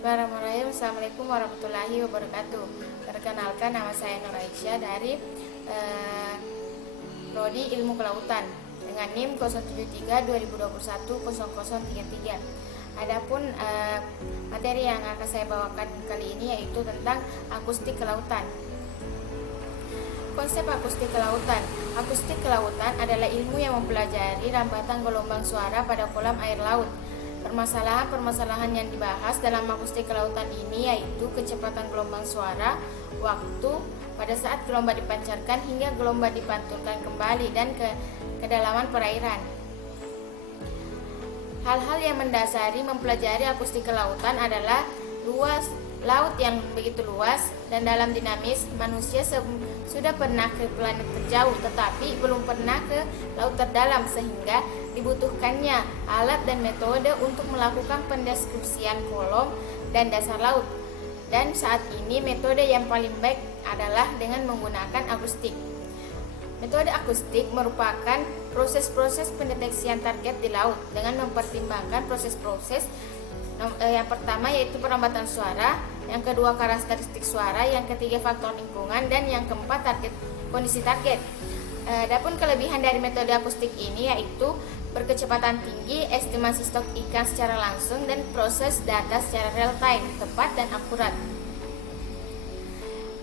Bismillahirrahmanirrahim. Assalamualaikum warahmatullahi wabarakatuh. Perkenalkan, nama saya Nur Aisyah dari Prodi Ilmu Kelautan dengan NIM 073-2021-0033. Adapun materi yang akan saya bawakan kali ini yaitu tentang akustik kelautan. Konsep akustik kelautan. Akustik kelautan adalah ilmu yang mempelajari rambatan gelombang suara pada kolam air laut. Permasalahan-permasalahan yang dibahas dalam akustik kelautan ini yaitu kecepatan gelombang suara, waktu pada saat gelombang dipancarkan hingga gelombang dipantulkan kembali, dan kedalaman perairan. Hal-hal yang mendasari mempelajari akustik kelautan adalah laut yang begitu luas dan dalam dinamis. Manusia sudah pernah ke planet terjauh tetapi belum pernah ke laut terdalam, sehingga dibutuhkannya alat dan metode untuk melakukan pendeskripsian kolom dan dasar laut. Dan saat ini metode yang paling baik adalah dengan menggunakan akustik. Metode akustik merupakan proses-proses pendeteksian target di laut dengan mempertimbangkan proses-proses. Yang pertama yaitu perambatan suara, yang kedua karakteristik suara, yang ketiga faktor lingkungan, dan yang keempat kondisi target. Adapun kelebihan dari metode akustik ini yaitu berkecepatan tinggi, estimasi stok ikan secara langsung, dan proses data secara real time, tepat dan akurat.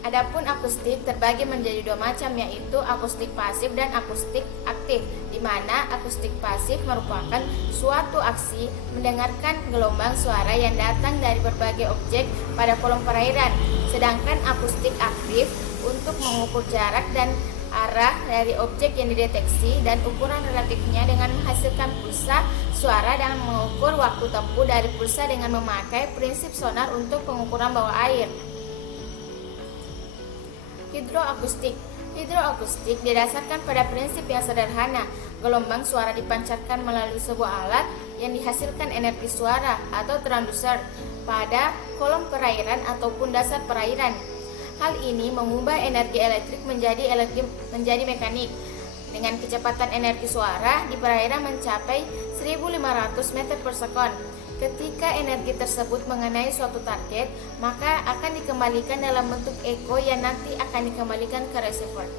Adapun akustik terbagi menjadi dua macam, yaitu akustik pasif dan akustik aktif, di mana akustik pasif merupakan suatu aksi mendengarkan gelombang suara yang datang dari berbagai objek pada kolom perairan, sedangkan akustik aktif untuk mengukur jarak dan arah dari objek yang dideteksi dan ukuran relatifnya dengan menghasilkan pulsa suara, dan mengukur waktu tempuh dari pulsa dengan memakai prinsip sonar untuk pengukuran bawah air. Hidroakustik didasarkan pada prinsip yang sederhana. Gelombang suara dipancarkan melalui sebuah alat yang dihasilkan energi suara atau transducer pada kolom perairan ataupun dasar perairan. Hal ini mengubah energi elektrik menjadi mekanik. Dengan kecepatan energi suara di perairan mencapai 1.500 meter per sekon. Ketika energi tersebut mengenai suatu target, maka akan dikembalikan dalam bentuk eko yang nanti akan dikembalikan ke reservoir.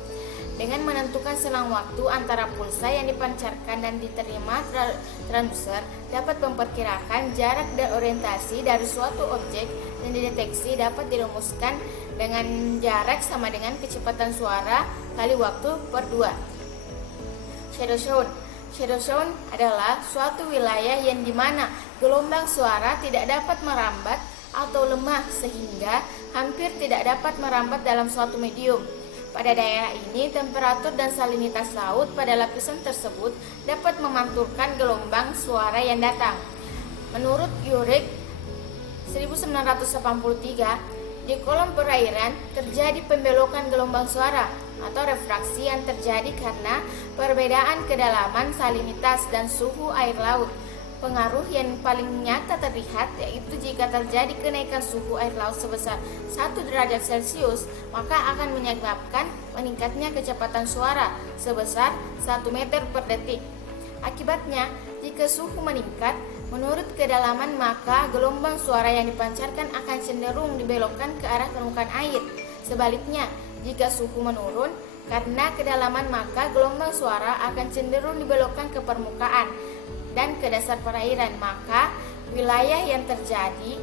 Dengan menentukan selang waktu antara pulsa yang dipancarkan dan diterima transducer, dapat memperkirakan jarak dan orientasi dari suatu objek yang dideteksi. Dapat dirumuskan dengan jarak sama dengan kecepatan suara kali waktu per 2. Shadow sound adalah suatu wilayah yang dimana gelombang suara tidak dapat merambat atau lemah sehingga hampir tidak dapat merambat dalam suatu medium. Pada daerah ini, temperatur dan salinitas laut pada lapisan tersebut dapat memantulkan gelombang suara yang datang. Menurut Urey 1983, di kolom perairan terjadi pembelokan gelombang suara atau refraksi yang terjadi karena perbedaan kedalaman, salinitas, dan suhu air laut. Pengaruh yang paling nyata terlihat yaitu jika terjadi kenaikan suhu air laut sebesar 1 derajat Celcius, maka akan menyebabkan meningkatnya kecepatan suara sebesar 1 meter per detik. Akibatnya, jika suhu meningkat menurut kedalaman, maka gelombang suara yang dipancarkan akan cenderung dibelokkan ke arah permukaan air. Sebaliknya, jika suhu menurun karena kedalaman, maka gelombang suara akan cenderung dibelokkan ke permukaan dan ke dasar perairan. Maka wilayah yang terjadi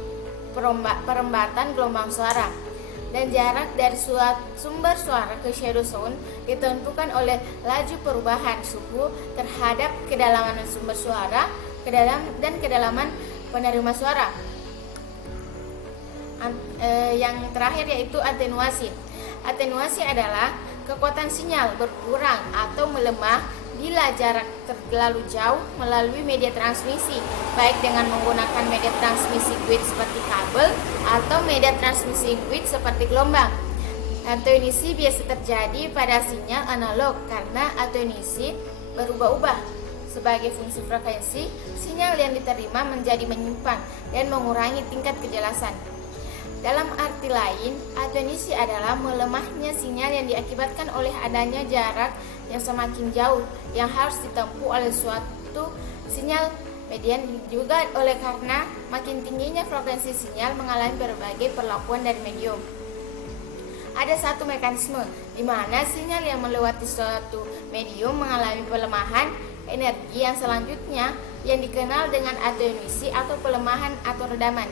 perembatan gelombang suara dan jarak dari sumber suara ke shadow sound ditentukan oleh laju perubahan suhu terhadap kedalaman sumber suara dan kedalaman penerima suara. Yang terakhir yaitu atenuasi. Atenuasi adalah kekuatan sinyal berkurang atau melemah bila jarak terlalu jauh melalui media transmisi, baik dengan menggunakan media transmisi fluid seperti kabel atau media transmisi fluid seperti gelombang. Atenuasi biasa terjadi pada sinyal analog karena atenuasi berubah-ubah. Sebagai fungsi frekuensi, sinyal yang diterima menjadi menyimpang dan mengurangi tingkat kejelasan. Dalam arti lain, atenuasi adalah melemahnya sinyal yang diakibatkan oleh adanya jarak yang semakin jauh yang harus ditempuh oleh suatu sinyal Median juga oleh karena makin tingginya frekuensi sinyal mengalami berbagai perlakuan dari medium. Ada satu mekanisme di mana sinyal yang melewati suatu medium mengalami pelemahan energi yang selanjutnya yang dikenal dengan atenuasi atau pelemahan atau redaman.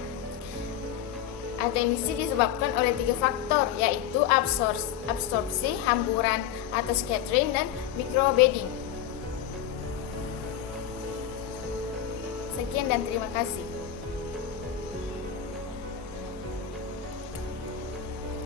Atenuasi disebabkan oleh 3 faktor, yaitu absorpsi, hamburan atau scattering, dan microbeading. Sekian dan terima kasih.